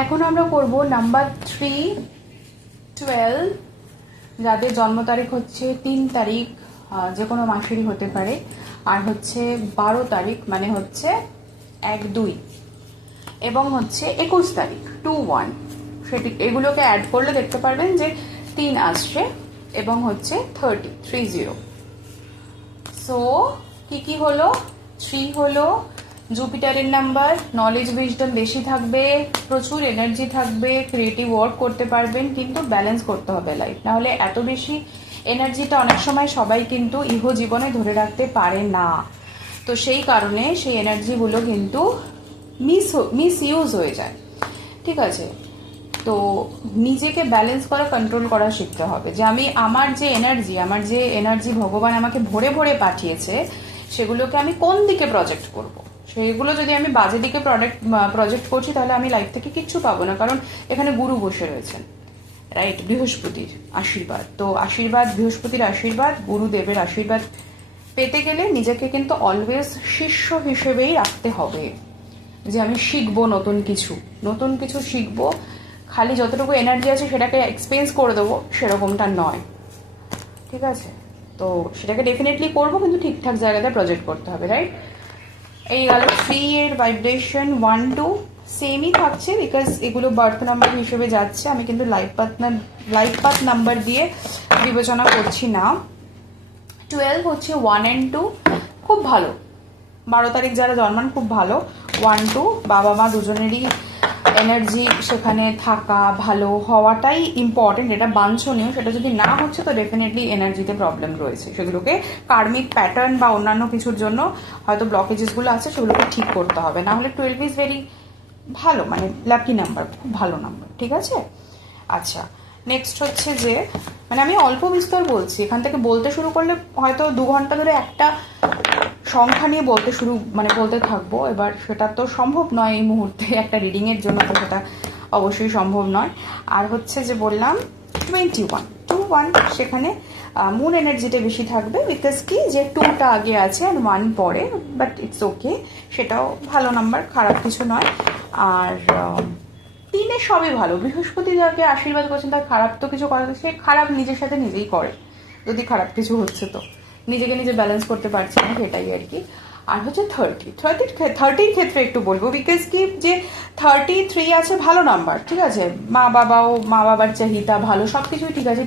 এখন আমরা করব নাম্বার থ্রি টুয়েলভ যাদের জন্ম তারিখ হচ্ছে তিন তারিখ যে কোনো মাসেরই হতে পারে। আর হচ্ছে বারো তারিখ মানে হচ্ছে এক দুই। এবং হচ্ছে একুশ তারিখ টু ওয়ান সেটি, এগুলোকে অ্যাড করলে দেখতে পারবেন যে তিন আসছে এবং হচ্ছে থার্টি থ্রি জিরো সো কী কী হলো? থ্রি হলো জুপিটারের নাম্বার নলেজ উইজডম বেশি থাকবে, প্রচুর এনার্জি থাকবে ক্রিয়েটিভ ওয়ার্ক করতে পারবেন, কিন্তু ব্যালেন্স করতে হবে লাইফ নাহলে এত বেশি এনার্জিটা অনেক সময় সবাই কিন্তু ইহ জীবনে ধরে রাখতে পারে না। তো সেই কারণে সেই এনার্জিগুলো কিন্তু মিস মিস ইউজ হয়ে যায়। ঠিক আছে? তো নিজেকে ব্যালেন্স করা কন্ট্রোল করা শিখতে হবে। যে আমি আমার যে এনার্জি আমার যে এনার্জি ভগবান আমাকে ভরে ভরে পাঠিয়েছে, সেগুলোকে আমি কোন দিকে প্রজেক্ট করব। সেগুলো যদি আমি বাজে দিকে প্রোডাক্ট প্রজেক্ট করছি, তাহলে আমি লাইফ থেকে কিচ্ছু পাবো না। কারণ এখানে গুরু বসে রয়েছেন রাইট বৃহস্পতির আশীর্বাদ। তো আশীর্বাদ, বৃহস্পতির আশীর্বাদ, গুরুদেবের আশীর্বাদ পেতে গেলে নিজেকে কিন্তু অলওয়েজ শিষ্য হিসেবেই রাখতে হবে। যে আমি শিখব নতুন কিছু। নতুন কিছু শিখব, খালি যতটুকু এনার্জি আছে সেটাকে এক্সপেন্স করে দেবো, সেরকমটা নয়। ঠিক আছে? তো সেটাকে ডেফিনেটলি করব, কিন্তু ঠিকঠাক জায়গাতে প্রজেক্ট করতে হবে রাইট এই গেল থ্রি এর ভাইব্রেশন ওয়ান টু সেমই থাকছে বিকজ এগুলো বার্থ নাম্বার হিসেবে যাচ্ছে। আমি কিন্তু life path life path number দিয়ে বিবেচনা করছি না। টুয়েলভ হচ্ছে ওয়ান অ্যান্ড টু খুব ভালো। বারো তারিখ যারা জন্মান, খুব ভালো। ওয়ান টু বাবা মা দুজনেরই এনার্জি সেখানে থাকা ভালো হওয়াটাই ইম্পর্টেন্ট এটা বাঞ্ছনীয়। সেটা যদি না হচ্ছে, তো ডেফিনেটলি এনার্জিতে প্রবলেম রয়েছে। সেগুলোকে কার্মিক প্যাটার্ন বা অন্যান্য কিছুর জন্য হয়তো ব্লকেজেসগুলো আছে, সেগুলোকে ঠিক করতে হবে। না হলে টুয়েলভ ইজ ভেরি ভালো মানে লাকি নাম্বার খুব ভালো নাম্বার ঠিক আছে? আচ্ছা নেক্সট হচ্ছে যে মানে আমি অল্প বিস্তর বলছি। এখান থেকে বলতে শুরু করলে হয়তো দু ঘণ্টা ধরে একটা সংখ্যা নিয়ে বলতে শুরু মানে বলতে থাকব। এবার সেটা তো সম্ভব নয় এই মুহূর্তে একটা রিডিং এর জন্য, তো সেটা অবশ্যই সম্ভব নয়। আর হচ্ছে যে বললাম টোয়েন্টি ওয়ান টু ওয়ান সেখানে মুন এনার্জিটা বেশি থাকবে বিকজ কি যে টুটা আগে আছে আর ওয়ান পরে বাট ইটস ওকে সেটাও ভালো নাম্বার খারাপ কিছু নয়। আর তিনে সবই ভালো। বৃহস্পতি যাকে আশীর্বাদ করছেন, তার খারাপ তো কিছু করে সে খারাপ নিজের সাথে নিজেই করে, যদি খারাপ কিছু হচ্ছে তো। নিজেকে নিজে ব্যালেন্স করতে পারছে না, সেটাই আর কি। আর হচ্ছে থার্টি থার্টি থার্টির ক্ষেত্রে একটু বলব বিকজ কি যে থার্টি থ্রি আছে, ভালো নাম্বার ঠিক আছে? মা বাবাও, মা বাবার চাহিদা ভালো সব কিছুই ঠিক আছে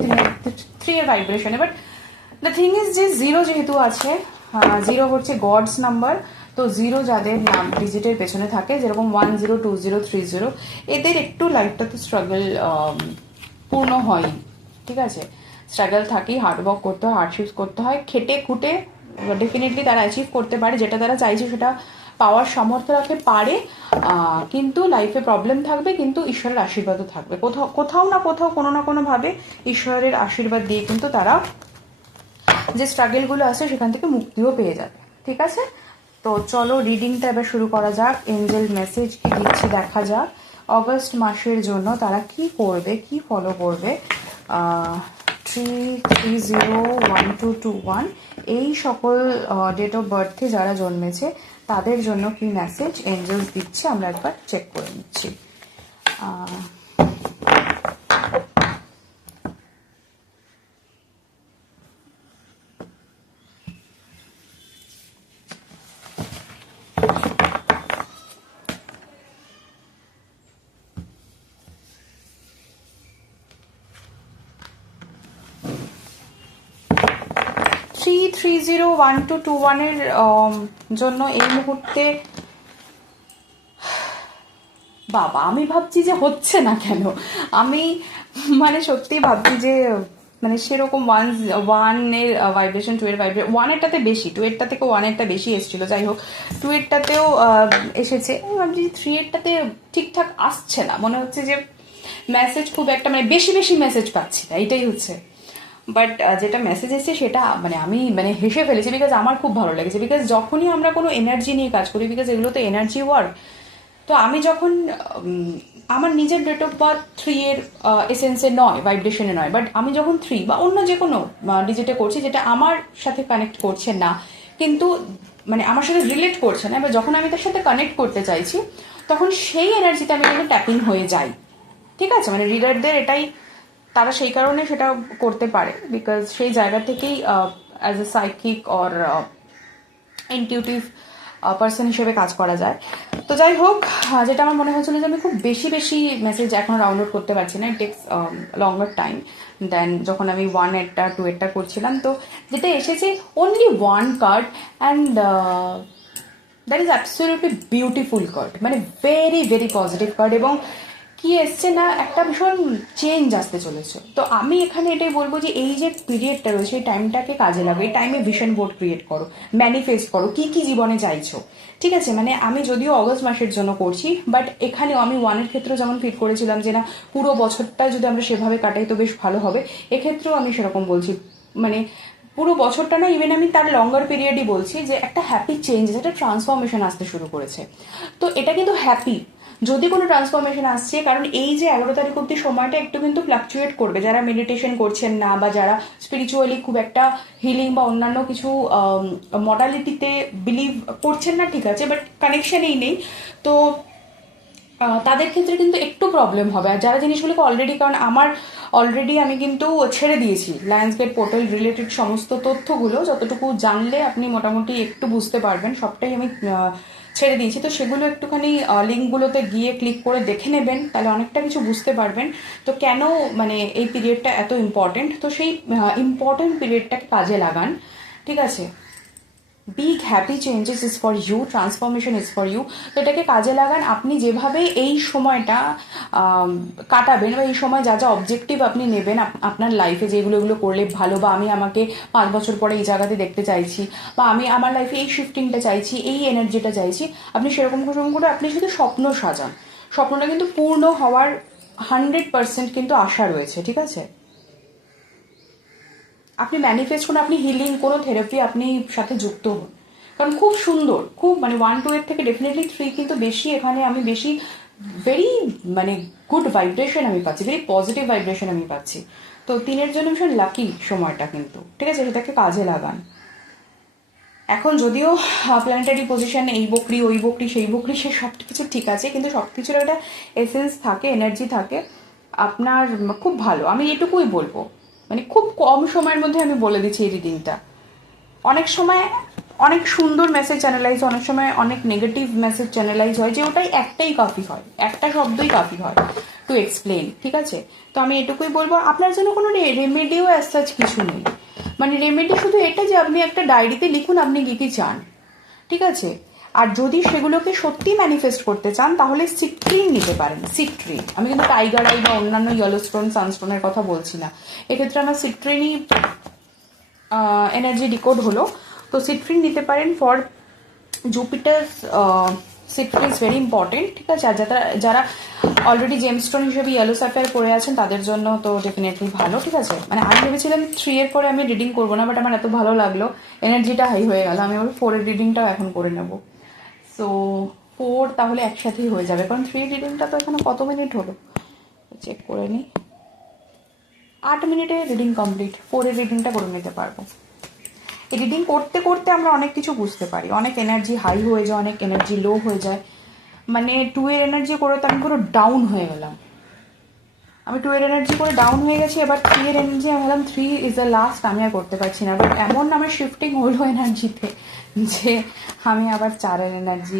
থ্রি এর vibration but the thing is যে জিরো যেহেতু আছে জিরো হচ্ছে গডস নাম্বার তো জিরো যাদের নাম ডিজিটের পেছনে থাকে, যেরকম one zero two zero three zero এদের একটু লাইফটাতে স্ট্রাগল পূর্ণ হয় ঠিক আছে? স্ট্রাগল থাকেই হার্ডওয়ার্ক করতে হয় হার্ডশিপস করতে হয়, খেটে খুটে ডেফিনেটলি তারা অ্যাচিভ করতে পারে, যেটা তারা চাইছে সেটা পাওয়ার সামর্থ্য রাখতে পারে কিন্তু লাইফে প্রবলেম থাকবে, কিন্তু ঈশ্বরের আশীর্বাদও থাকবে। কোথাও কোথাও না কোথাও কোনো না কোনোভাবে ঈশ্বরের আশীর্বাদ দিয়ে কিন্তু তারা যে স্ট্রাগলগুলো আছে সেখান থেকে মুক্তিও পেয়ে যাবে। ঠিক আছে? তো চলো রিডিংটা এবার শুরু করা যাক। এঞ্জেল মেসেজ কি দিচ্ছি দেখা যাক। অগস্ট মাসের জন্য তারা কি করবে, কি ফলো করবে? Three three zero one two two one এই সকল ডেট অফ বার্থে যারা জন্মেছে, তাদের জন্য কি মেসেজ এঞ্জেলস দিচ্ছে, আমরা একবার চেক করে নিচ্ছি। Three three zero one two two ওয়ানের জন্য এই মুহূর্তে বাবা, আমি ভাবছি যে হচ্ছে না কেন? আমি মানে সত্যি ভাবছি যে মানে সেরকম ওয়ান ওয়ানের ভাইব্রেশন টু এর ভাইব্রেশন ওয়ানেরটাতে বেশি টু এরটা থেকে ওয়ানেরটা বেশি এসেছিল, যাই হোক টু এরটাতেও এসেছে। আমি ভাবছি থ্রি এরটাতে ঠিকঠাক আসছে না। মনে হচ্ছে যে মেসেজ খুব একটা মানে বেশি বেশি মেসেজ পাচ্ছি না, এটাই হচ্ছে। বাট যেটা মেসেজ এসেছে সেটা মানে আমি মানে হেসে ফেলেছি বিকজ আমার খুব ভালো লেগেছে। বিকজ যখনই আমরা কোনো এনার্জি নিয়ে কাজ করি বিকজ এগুলো তো এনার্জি ওয়ার্ক তো আমি যখন আমার নিজের ডেট অফ বার্থ থ্রি এর এসেন্সে নয় ভাইব্রেশনে নয় বাট আমি যখন থ্রি বা অন্য যে কোনো ডিজিটে করছি, যেটা আমার সাথে কানেক্ট করছে না, কিন্তু মানে আমার সাথে রিলেট করছে না, এবার যখন আমি তার সাথে কানেক্ট করতে চাইছি, তখন সেই এনার্জিতে আমি কিন্তু ট্যাপিং হয়ে যাই, ঠিক আছে? মানে রিডারদের এটাই তারা সেই কারণে সেটা করতে পারে বিকজ সেই জায়গা থেকেই as a psychic or intuitive person হিসেবে কাজ করা যায়। তো যাই হোক যেটা আমার মনে হয়েছিল যে আমি খুব বেশি বেশি মেসেজ এখনও ডাউনলোড করতে পারছি না। ইট টেক্স লঙ্গার টাইম দেন যখন আমি ওয়ান এরটা টু এরটা করছিলাম। তো যেটা এসেছে only one card and that is absolutely beautiful card মানে ভেরি ভেরি পজিটিভ কার্ড এবং কি এসছে না, একটা ভীষণ চেঞ্জ আসতে চলেছে। তো আমি এখানে এটাই বলব যে এই যে পিরিয়ডটা রয়েছে, এই টাইমটাকে কাজে লাগো এই টাইমে ভিশন বোর্ড ক্রিয়েট করো ম্যানিফেস্ট করো, কি কি জীবনে চাইছো। ঠিক আছে? মানে আমি যদিও অগস্ট মাসের জন্য করছি বাট এখানেও আমি ওয়ানের ক্ষেত্রে যেমন ফিট করেছিলাম যে না, পুরো বছরটা যদি আমরা সেভাবে কাটাই তো বেশ ভালো হবে। এক্ষেত্রেও আমি সেরকম বলছি মানে পুরো বছরটা না ইভেন আমি তার লঙ্গার পিরিয়ডই বলছি যে একটা হ্যাপি চেঞ্জ একটা ট্রান্সফরমেশন আসতে শুরু করেছে। তো এটা কিন্তু হ্যাপি যদি কোনো ট্রান্সফরমেশন আসছে, কারণ এই যে এগারো তারিখ অব্দি সময়টা একটু কিন্তু ফ্লাকচুয়েট করবে। যারা মেডিটেশন করছেন না বা যারা স্পিরিচুয়ালি খুব একটা হিলিং বা অন্যান্য কিছু মডালিটিতে বিলিভ করছেন না, ঠিক আছে বাট কানেকশনেই নেই। তো তাদের ক্ষেত্রে কিন্তু একটু প্রবলেম হবে। আর যারা জিনিসগুলোকে অলরেডি কারণ আমার অলরেডি আমি কিন্তু ছেড়ে দিয়েছি। লায়ন্স গেট পোর্টাল রিলেটেড সমস্ত তথ্যগুলো, যতটুকু জানলে আপনি মোটামুটি একটু বুঝতে পারবেন। সবটাই আমি ছেড়ে দিয়েছি। তো সেগুলো একটুখানি লিঙ্কগুলোতে গিয়ে ক্লিক করে দেখে নেবেন, তাহলে অনেকটা কিছু বুঝতে পারবেন। তো কেন মানে এই পিরিয়ডটা এত ইম্পর্টেন্ট তো সেই ইম্পর্টেন্ট পিরিয়ডটাকে কাজে লাগান, ঠিক আছে? Big happy changes is for you transformation is for you তো এটাকে কাজে লাগান, আপনি যেভাবে এই সময়টা কাটাবেন বা এই সময় যা যা অবজেক্টিভ আপনি নেবেন আপনার লাইফে যেগুলো এগুলো করলে ভালো বা আমি আমাকে পাঁচ বছর পরে এই জায়গাতে দেখতে চাইছি বা আমি আমার লাইফে এই শিফটিংটা চাইছি, এই এনার্জিটা চাইছি, আপনি সেরকম সেরকম করে আপনি শুধু স্বপ্ন সাজান। স্বপ্নটা কিন্তু পূর্ণ হওয়ার হান্ড্রেড পার্সেন্ট কিন্তু আশা রয়েছে, ঠিক আছে? আপনি ম্যানিফেস্ট করুন, আপনি হিলিং কোনো থেরাপি আপনি সাথে যুক্ত হন। কারণ খুব সুন্দর, খুব মানে ওয়ান টু এর থেকে ডেফিনেটলি থ্রি কিন্তু বেশি এখানে আমি বেশি ভেরি মানে গুড ভাইব্রেশন আমি পাচ্ছি ভেরি পজিটিভ ভাইব্রেশন আমি পাচ্ছি। তো তিনের জন্য ভীষণ লাকি সময়টা কিন্তু, ঠিক আছে? সেটাকে কাজে লাগান। এখন যদিও প্ল্যানেটারি পজিশন এই বকরি, ওই বকরি, সেই বকরি, সে সব কিছু ঠিক আছে, কিন্তু সব কিছুর একটা এসেন্স থাকে এনার্জি থাকে। আপনার খুব ভালো, আমি এটুকুই বলব। মানে খুব কম সময়ের মধ্যে আমি বলে দিচ্ছি এই রিডিংটা অনেক সময়, অনেক সুন্দর মেসেজ চ্যানেলাইজ অনেক সময় অনেক নেগেটিভ মেসেজ চ্যানেলাইজ হয়, যে ওটাই একটাই কাফি হয়, একটা শব্দই কাফি হয় টু এক্সপ্লেন ঠিক আছে? তো আমি এটুকুই বলব, আপনার জন্য কোনো রেমেডিও অ্যাজ সাচ কিছু নেই। মানে রেমেডি শুধু এটা যে আপনি একটা ডায়েরিতে লিখুন, আপনি কি কি চান, ঠিক আছে? আর যদি সেগুলোকে সত্যি ম্যানিফেস্ট করতে চান, তাহলে সিট্রিন নিতে পারেন সিট্রিন আমি কিন্তু টাইগার আই বা অন্যান্য ইয়েলোস্টোন সানস্টোনের কথা বলছি না। এক্ষেত্রে আমার সিট্রিনই এনার্জি ডিকোড হলো। তো সিট্রিন নিতে পারেন for Jupiter citrine is very important ঠিক আছে? আর যারা যারা অলরেডি জেমস্টোন হিসেবে ইয়েলো স্যাফায়ার পড়ে আছেন, তাদের জন্য তো ডেফিনেটলি ভালো, ঠিক আছে? মানে আমি ভেবেছিলাম থ্রি এর পরে আমি রিডিং করব না বাট আমার এত ভালো লাগল। এনার্জিটা হাই হয়ে গেল। আমি আবার ফোরের রিডিংটাও এখন করে নেব। সো ফোর তাহলে একসাথেই হয়ে যাবে। কারণ থ্রি রিডিংটা তো এখানে কত মিনিট হলো? চেক করে নিই আট মিনিটে রিডিং কমপ্লিট ফোরের রিডিংটা করে নিতে পারব। এই রিডিং করতে করতে আমরা অনেক কিছু বুঝতে পারি। অনেক এনার্জি হাই হয়ে যায়, অনেক এনার্জি লো হয়ে যায়। মানে টু এর এনার্জি করে তো আমি পুরো ডাউন হয়ে গেলাম। আমি টু এর এনার্জি করে ডাউন হয়ে গেছি, এবার থ্রি এর এনার্জি আমি ভাবলাম থ্রি ইজ দ্য লাস্ট আমি আর করতে পারছি না। বাট এমন আমার শিফটিং হলো এনার্জিতে যে আমি আবার চারের এনার্জি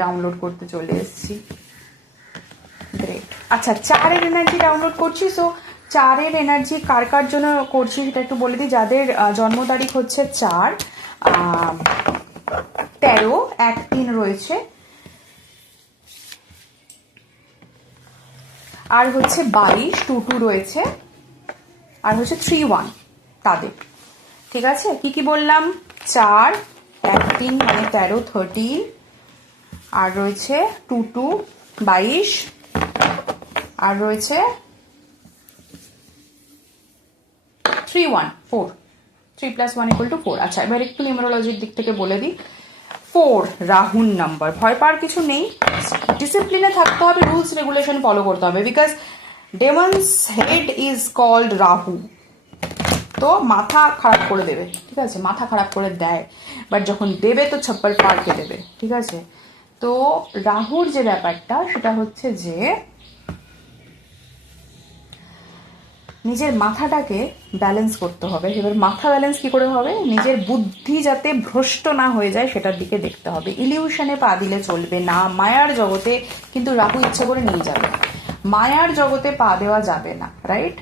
ডাউনলোড করতে চলে এসেছি। আচ্ছা চারের এনার্জি ডাউনলোড করছি সো চারের এনার্জি কার কার জন্য করছি সেটা একটু বলে দিই। যাদের জন্ম তারিখ হচ্ছে চার তেরো, এক, তিন রয়েছে। আর হচ্ছে বাইশ, টু টু রয়েছে। আর হচ্ছে থ্রি ওয়ান তাদের। ঠিক আছে? কি কি বললাম? চার এক তিন মানে তেরো থার্টিন আর রয়েছে টু টু, বাইশ, আর রয়েছে three one four three plus one equal two four আচ্ছা এবার একটু নিউমারোলজির দিক থেকে বলে দিই। ফোর রাহুল নাম্বার ভয় পাওয়ার কিছু নেই। ডিসিপ্লিনে থাকতে হবে রুলস রেগুলেশন ফলো করতে হবে। Because demons head is called Rahu তো মাথা খারাপ করে দেবে, ঠিক আছে? মাথা খারাপ করে দেয়। বাট যখন দেবে তো ছাপ্পাল পার্কে দেবে ঠিক আছে? তো রাহুর যে ব্যাপারটা, সেটা হচ্ছে যে নিজের মাথাটাকে ব্যালেন্স করতে হবে। এবার মাথা ব্যালেন্স কি করে হবে? নিজের বুদ্ধি যাতে ভ্রষ্ট না হয়ে যায়, সেটার দিকে দেখতে হবে। ইলিউশনে পা দিলে চলবে না। মায়ার জগতে কিন্তু রাহু ইচ্ছে করে নিয়ে যাবে। মায়ার জগতে পা দেওয়া যাবে না রাইট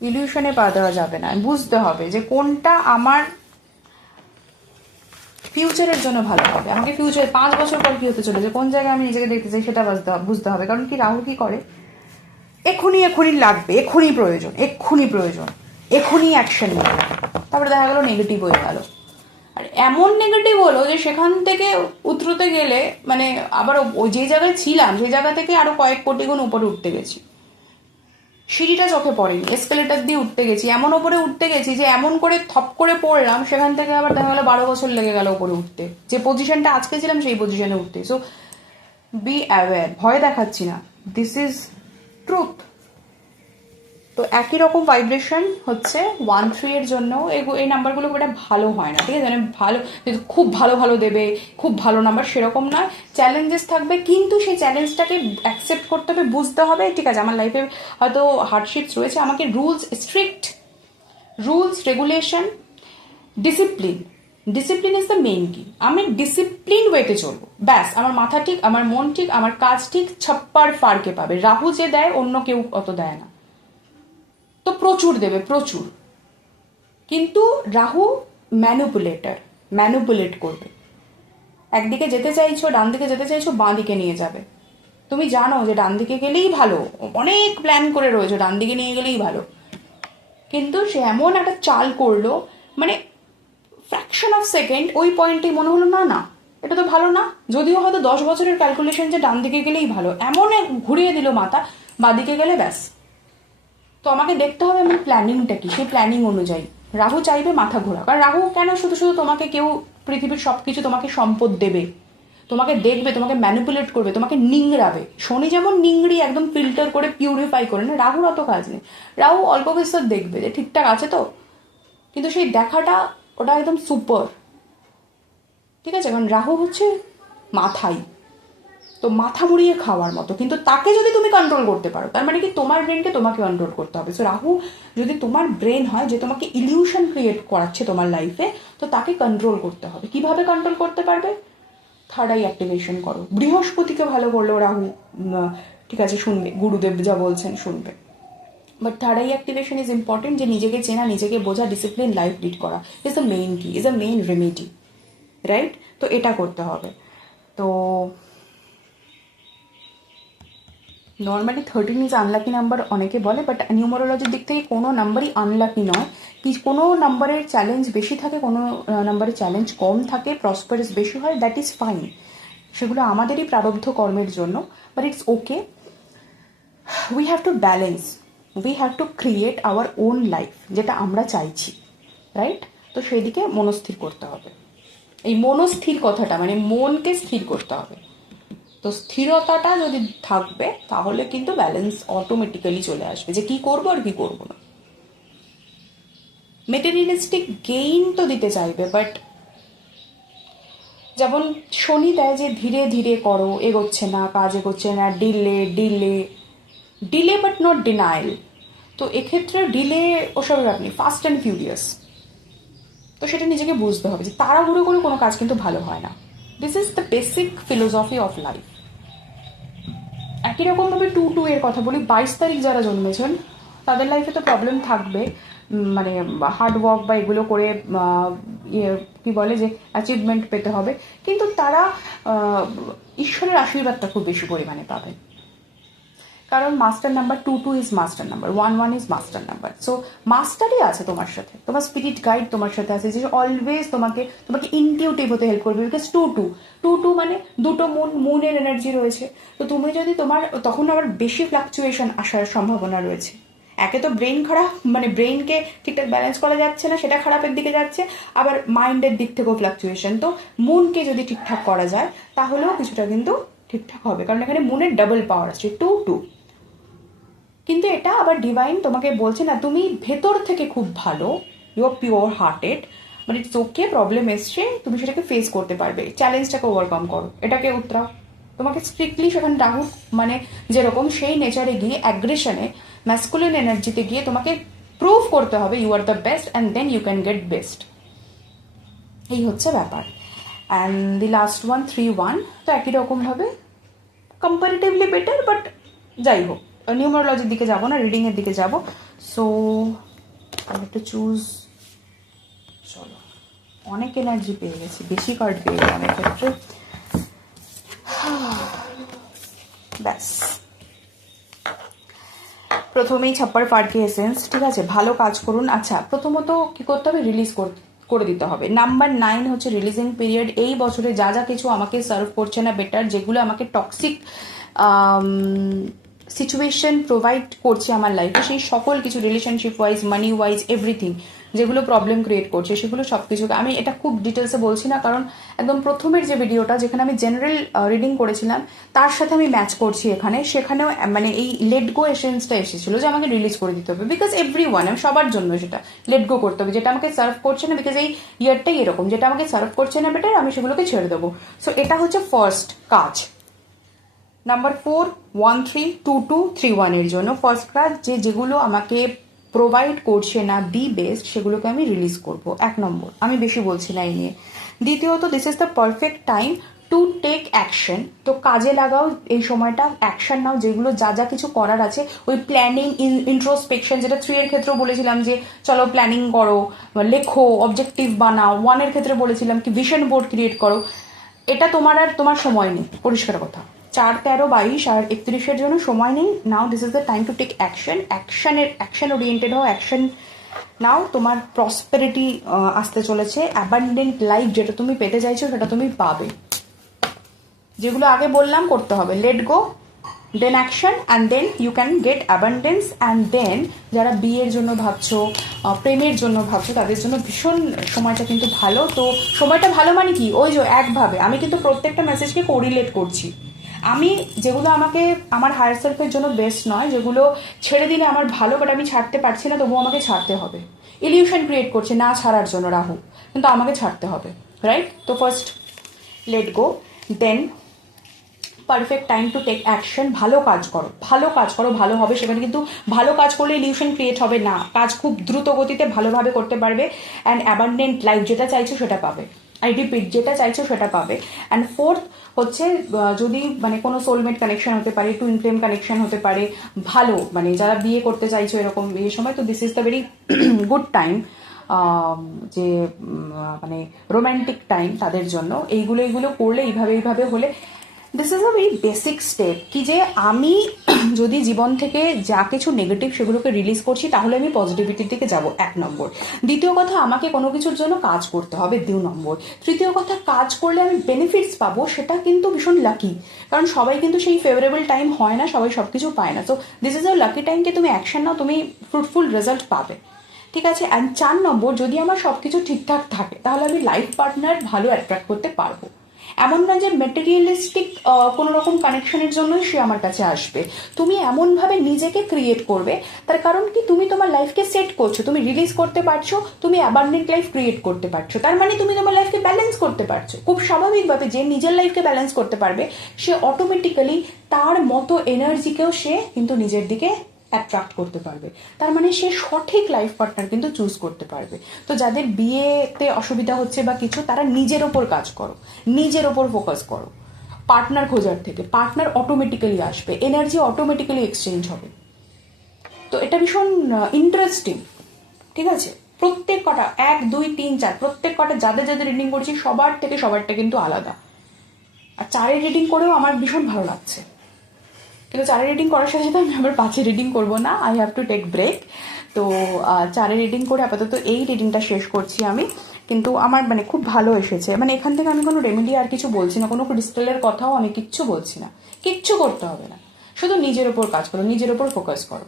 ইলিউশনে পা দেওয়া যাবে না। বুঝতে হবে যে কোনটা আমার ফিউচারের জন্য ভালো হবে। আমাকে ফিউচার পাঁচ বছর পর কি হতে চলেছে, কোন জায়গায় আমি নিজেকে দেখতে চাই সেটা বুঝতে হবে- বুঝতে হবে। কারণ কি রাহু কি করে? এক্ষুনি এক্ষুনি লাগবে এক্ষুনি প্রয়োজন এক্ষুনি প্রয়োজন এক্ষুনি অ্যাকশন তারপরে দেখা গেল নেগেটিভ হয়ে গেল। আর এমন নেগেটিভ হলো যে সেখান থেকে উতরোতে গেলে মানে আবার ওই যে জায়গায় ছিলাম সেই জায়গা থেকে আরও কয়েক কোটি গুণ উপরে উঠতে গেছি। সিঁড়িটা চোখে পড়েনি এসকেলেটার দিয়ে উঠতে গেছি। এমন ওপরে উঠতে গেছি যে এমন করে থপ করে পড়লাম, সেখান থেকে আবার দেখা গেলো বারো বছর লেগে গেল ওপরে উঠতে। যে পজিশনটা আজকে ছিলাম, সেই পজিশনে উঠতে। সো বি অ্যাওয়ার ভয় দেখাচ্ছি না। দিস ইজ ট্রুথ তো একই রকম ভাইব্রেশন হচ্ছে ওয়ান থ্রি এর জন্য। এই নাম্বারগুলো খুব একটা ভালো হয় না, ঠিক আছে? মানে ভালো খুব ভালো ভালো দেবে, খুব ভালো নাম্বার সেরকম নয়। চ্যালেঞ্জেস থাকবে, কিন্তু সেই চ্যালেঞ্জটাকে অ্যাকসেপ্ট করতে হবে, বুঝতে হবে। ঠিক আছে, আমার লাইফে হয়তো হার্ডশিপস রয়েছে। আমাকে rules strict rules regulation discipline discipline is the main key আমি ডিসিপ্লিন ওয়েতে চলবো। ব্যাস, আমার মাথা ঠিক, আমার মন ঠিক, আমার কাজ ঠিক, ছাপ্পার ফারকে পাবে। রাহু যে দেয়, অন্য কেউ অত দেয় না। তো প্রচুর দেবে, প্রচুর। কিন্তু রাহু ম্যানুপুলেটার ম্যানুপুলেট করবে। একদিকে যেতে চাইছো ডান দিকে যেতে চাইছো বাঁ দিকে নিয়ে যাবে। তুমি জানো যে ডান দিকে গেলেই ভালো, অনেক প্ল্যান করে রয়েছে ডান দিকে নিয়ে গেলেই ভালো। কিন্তু সে এমন একটা চাল করল মানে ফ্র্যাকশন অফ সেকেন্ড ওই পয়েন্টেই মনে হলো, না না, এটা তো ভালো না। যদিও হয়তো দশ বছরের ক্যালকুলেশন যে ডান দিকে গেলেই ভালো, এমন ঘুরিয়ে দিল মাথা, বাদিকে গেলে ব্যাস। তো আমাকে দেখতে হবে আমার প্ল্যানিংটা কি, সেই প্ল্যানিং অনুযায়ী। রাহু চাইবে মাথা ঘোরা। কারণ রাহু কেন শুধু শুধু তোমাকে কেউ পৃথিবীর সব কিছু তোমাকে সম্পদ দেবে? তোমাকে দেখবে, তোমাকে ম্যানিপুলেট করবে, তোমাকে নিংড়াবে। শনি যেমন নিংড়ি একদম ফিল্টার করে পিউরিফাই করে না, রাহুর অত কাজ নেই। রাহু অল্প বিস্তর দেখবে যে ঠিকঠাক আছে তো। কিন্তু সেই দেখাটা ওটা একদম সুপার ঠিক আছে? কারণ রাহু হচ্ছে মাথাই। তো মাথা মুড়িয়ে খাওয়ার মতো। কিন্তু তাকে যদি তুমি কন্ট্রোল করতে পারো, তার মানে কি তোমার ব্রেনকে তোমাকে কন্ট্রোল করতে হবে। সো রাহু, যদি তোমার ব্রেন হয় যে তোমাকে ইলিউশন ক্রিয়েট করাচ্ছে তোমার লাইফে তো তাকে কন্ট্রোল করতে হবে। কীভাবে কন্ট্রোল করতে পারবে? থার্ড আই অ্যাক্টিভেশন করো। বৃহস্পতিকে ভালো করল রাহু। ঠিক আছে, শুনবে। গুরুদেব যা বলছেন শুনবে। But third eye activation is important যে নিজেকে চেনা, নিজেকে বোঝা ডিসিপ্লিন লাইফ লিড করা। Is the main key is the main remedy right তো এটা করতে হবে। তো normally thirteen is unlucky number অনেকে বলে বাট নিউমারোলজির দিক থেকে কোনো নাম্বারই আনলাকি নয়। কি কোনো নাম্বারের চ্যালেঞ্জ বেশি থাকে, কোনো নাম্বারের চ্যালেঞ্জ কম থাকে প্রসপারেস বেশি হয় দ্যাট ইজ ফাইন সেগুলো আমাদেরই প্রারব্ধ কর্মের জন্য but it's okay we have to balance we have to create our own life যেটা আমরা চাইছি রাইট তো সেই দিকে মনস্থির করতে হবে। এই মনস্থির কথাটা মানে মনকে স্থির করতে হবে। তো স্থিরতাটা যদি থাকবে, তাহলে কিন্তু ব্যালেন্স অটোমেটিক্যালি চলে আসবে। যে কি করব আর কি করব না। মেটেরিয়ালিস্টিক গেইন তো দিতে চাইবে বাট যেমন শনি দেয় যে ধীরে ধীরে করো, এগোচ্ছে না, কাজ এগোচ্ছে না delay delay delay but not denial তো এক্ষেত্রে ডিলে ওসবের আপনি ফাস্ট অ্যান্ড ফিউরিয়াস তো সেটা নিজেকে বুঝতে হবে যে তাড়াহুড়ো করে কোনো কাজ কিন্তু ভালো হয় না। This is the basic philosophy of life একই রকমভাবে টু টু এর কথা বলি, বাইশ তারিখ যারা জন্মেছেন, তাদের লাইফে তো প্রবলেম থাকবে। মানে হার্ড ওয়ার্ক বা এগুলো করে ইয়ে কি বলে যে অ্যাচিভমেন্ট পেতে হবে। কিন্তু তারা ঈশ্বরের আশীর্বাদটা খুব বেশি পরিমাণে পাবে। কারণ master number two two is master number one one is master number so মাস্টারই আছে তোমার সাথে, তোমার স্পিরিট গাইড তোমার সাথে আছে, যে অলওয়েজ তোমাকে তোমাকে ইনটিউটিভ হতে হেল্প করবে because two two two two মানে দুটো মুন মুনের এনার্জি রয়েছে। তো তুমি যদি তোমার, তখন আবার বেশি ফ্লাকচুয়েশন আসার সম্ভাবনা রয়েছে। একে তো ব্রেন খারাপ মানে ব্রেনকে ঠিকঠাক ব্যালেন্স করা যাচ্ছে না, সেটা খারাপের দিকে যাচ্ছে, আবার মাইন্ডের দিক থেকেও ফ্লাকচুয়েশন তো মুনকে যদি ঠিকঠাক করা যায়, তাহলেও কিছুটা কিন্তু ঠিকঠাক হবে, কারণ এখানে মুনের ডাবল পাওয়ার আছে টু টু কিন্তু এটা আবার ডিভাইন তোমাকে বলছে না, তুমি ভেতর থেকে খুব ভালো ইউ আর পিওর হার্টেড মানে চোখে প্রবলেম এসছে, তুমি সেটাকে ফেস করতে পারবে চ্যালেঞ্জটাকে ওভারকাম করো, এটাকে উত্তরাও তোমাকে স্ট্রিক্টলি সেখানে রাহু মানে যেরকম সেই নেচারে গিয়ে অ্যাগ্রেশনে ম্যাসকুলিন এনার্জিতে গিয়ে তোমাকে প্রুভ করতে হবে you are the best and then you can get best এই হচ্ছে ব্যাপার। And the last one three one তো একই রকমভাবে কম্পারেটিভলি বেটার বাট যাই হোক। নিউমারোলজির দিকে যাব না রিডিংয়ের দিকে যাব। সো আমি একটু চুজ চলো, অনেক এনার্জি পেয়ে গেছি, বেশি কার্ড পেয়ে গেলাম ক্ষেত্রে। ব্যাস। প্রথমেই ছাপ্পার ফার্কি এসেন্স ঠিক আছে? ভালো কাজ করুন। আচ্ছা প্রথমত কি করতে হবে? রিলিজ করে দিতে হবে। নাম্বার নাইন হচ্ছে রিলিজিং পিরিয়ড এই বছরে যা যা কিছু আমাকে সার্ভ করছে না বেটার যেগুলো আমাকে টক্সিক সিচুয়েশন প্রোভাইড করছে আমার লাইফে সেই সকল কিছু relationship wise money wise everything যেগুলো প্রবলেম ক্রিয়েট করছে, সেগুলো সব কিছুকে আমি এটা খুব ডিটেলসে বলছি না, কারণ একদম প্রথমের যে ভিডিওটা যেখানে আমি জেনারেল রিডিং করেছিলাম, তার সাথে আমি ম্যাচ করছি এখানে, সেখানেও মানে এই লেট গো এসেন্সটা এসেছিল যে আমাকে রিলিজ করে দিতে হবে বিকজ এভরি ওয়ান আমি সবার জন্য সেটা লেট গো করতে হবে, যেটা আমাকে সার্ভ করছে না বিকজ এই ইয়ারটাই এরকম, যেটা আমাকে সার্ভ করছে না বেটার আমি সেগুলোকে ছেড়ে দেবো। সো এটা হচ্ছে ফার্স্ট কাজ। Number four one three two two three ওয়ানের জন্য ফার্স্ট ক্লাস যে যেগুলো আমাকে প্রোভাইড করছে না দি বেস্ট সেগুলোকে আমি রিলিজ করব। এক নম্বর, আমি বেশি বলছি না এই নিয়ে। দ্বিতীয়ত this is the perfect time to take action তো কাজে লাগাও এই সময়টা অ্যাকশন নাও, যেগুলো যা যা কিছু করার আছে। ওই প্ল্যানিং ইন্ট্রোস্পেকশন যেটা থ্রি এর ক্ষেত্রেও বলেছিলাম যে, চলো প্ল্যানিং করো, লেখো অবজেক্টিভ বানাও। ওয়ানের ক্ষেত্রে বলেছিলাম কি ভিশন বোর্ড ক্রিয়েট করো। এটা তোমার আর তোমার সময় নেই। পরিষ্কার কথা। তেরো বাইশ আর একত্রিশের জন্য সময় নেই। Now this is the time to take action অ্যাকশনের অ্যাকশন ওরিয়েন্টেড হও অ্যাকশন নাও। তোমার প্রসপেরিটি আসতে চলেছে। অ্যাবান্ডেন্ট লাইফ যেটা তুমি পেতে চাইছো, সেটা তুমি পাবে। যেগুলো আগে বললাম, করতে হবে। Let go then action and then you can get abundance and then যারা বিয়ের জন্য ভাবছ প্রেমের জন্য ভাবছ, তাদের জন্য ভীষণ সময়টা কিন্তু ভালো। তো সময়টা ভালো মানে কি? ওই যে, একভাবে। আমি কিন্তু প্রত্যেকটা মেসেজকে কোরিলেট করছি। আমি যেগুলো আমাকে আমার হায়ার সেলফের জন্য বেস্ট নয়, যেগুলো ছেড়ে দিলে আমার ভালো বাট আমি ছাড়তে পারছি না, তবুও আমাকে ছাড়তে হবে। ইলিউশন ক্রিয়েট করছে, না ছাড়ার জন্য রাহু, কিন্তু আমাকে ছাড়তে হবে রাইট তো first let go then perfect time to take action ভালো কাজ করো, ভালো কাজ করো, ভালো হবে সেখানে, কিন্তু ভালো কাজ করলে ইলিউশন ক্রিয়েট হবে না। কাজ খুব দ্রুত গতিতে ভালোভাবে করতে পারবে অ্যান্ড অ্যাবান্ডেন্ট লাইফ যেটা চাইছো সেটা পাবে। রিপিট যেটা চাইছো সেটা পাবে। অ্যান্ড ফোর্থ হচ্ছে যদি মানে কোনো সোলমেট কানেকশন হতে পারে টুইন ফ্লেম কানেকশন হতে পারে, ভালো মানে যারা বিয়ে করতে চাইছো এরকম বিয়ের সময়, তো this is the very good time যে মানে রোম্যান্টিক টাইম তাদের জন্য। এইগুলো এইগুলো করলে এইভাবে এইভাবে হলে this is a very basic step কি যে আমি যদি জীবন থেকে যা কিছু নেগেটিভ সেগুলোকে রিলিজ করছি, তাহলে আমি পজিটিভিটির দিকে যাব এক নম্বর। দ্বিতীয় কথা, আমাকে কোনো কিছুর জন্য কাজ করতে হবে দু নম্বর। তৃতীয় কথা, কাজ করলে আমি বেনিফিটস পাবো, সেটা কিন্তু ভীষণ লাকি কারণ সবাই কিন্তু সেই ফেভারেবল টাইম হয় না, সবাই সব কিছু পায় না। তো this is a lucky time টাইমকে তুমি অ্যাকশন নাও, তুমি ফ্রুটফুল রেজাল্ট পাবে। ঠিক আছে? অ্যান্ড চার নম্বর, যদি আমার সব কিছু ঠিকঠাক থাকে, তাহলে আমি লাইফ পার্টনার ভালো অ্যাট্রাক্ট করতে পারব। এমন না যে মেটেরিয়ালিস্টিক কোনো রকম কানেকশনের জন্যই সে আমার কাছে আসবে। তুমি এমনভাবে নিজেকে ক্রিয়েট করবে, তার কারণ কি তুমি তোমার লাইফকে সেট করছ, তুমি রিলিজ করতে পারছ, তুমি অ্যাবান্ডেন্ট লাইফ ক্রিয়েট করতে পারছ। তার মানে তুমি তোমার লাইফকে ব্যালেন্স করতে পারছ। খুব স্বাভাবিকভাবে যে নিজের লাইফকে ব্যালেন্স করতে পারবে, সে অটোমেটিক্যালি তার মতো এনার্জিকেও সে কিন্তু নিজের দিকে অ্যাট্রাক্ট করতে পারবে। তার মানে সে সঠিক লাইফ পার্টনার কিন্তু চুজ করতে পারবে। তো যাদের বিয়েতে অসুবিধা হচ্ছে বা কিছু, তারা নিজের ওপর কাজ করো, নিজের ওপর ফোকাস করো। পার্টনার খোঁজার থেকে পার্টনার অটোমেটিক্যালি আসবে এনার্জি অটোমেটিক্যালি এক্সচেঞ্জ হবে। তো এটা ভীষণ ইন্টারেস্টিং ঠিক আছে? প্রত্যেক কটা, এক, দুই, তিন, চার, প্রত্যেক কটা যাদের যাদের রিডিং করছি, সবার থেকে সবারটা কিন্তু আলাদা। আর চারের রিডিং করেও আমার ভীষণ ভালো লাগছে। কিন্তু চারে রিডিং করার সাথে সাথে আমি আবার পাঁচে রিডিং করব না। I have to take break তো চারে রিডিং করে আপাতত এই রিডিংটা শেষ করছি আমি। কিন্তু আমার মানে খুব ভালো এসেছে। মানে এখান থেকে আমি কোনো রেমেডি আর কিছু বলছি না। কোনো ক্রিস্টালের কথাও আমি কিচ্ছু বলছি না। কিচ্ছু করতে হবে না। শুধু নিজের ওপর কাজ করো, নিজের ওপর ফোকাস করো।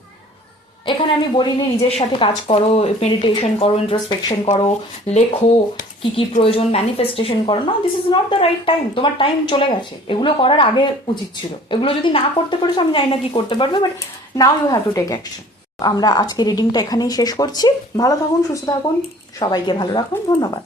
এখানে আমি বলিনি, নিজের সাথে কাজ করো মেডিটেশন করো ইন্ট্রোস্পেকশন করো, লেখো। কি কি প্রয়োজন ম্যানিফেস্টেশন করো, না this is not the right time তোমার টাইম চলে গেছে, এগুলো করার আগে উচিত ছিল। এগুলো যদি না করতে পারিস আমি জানি না কি করতে পারবে but now you have to take action আমরা আজকে রিডিংটা এখানেই শেষ করছি। ভালো থাকুন, সুস্থ থাকুন, সবাইকে ভালো রাখুন, ধন্যবাদ।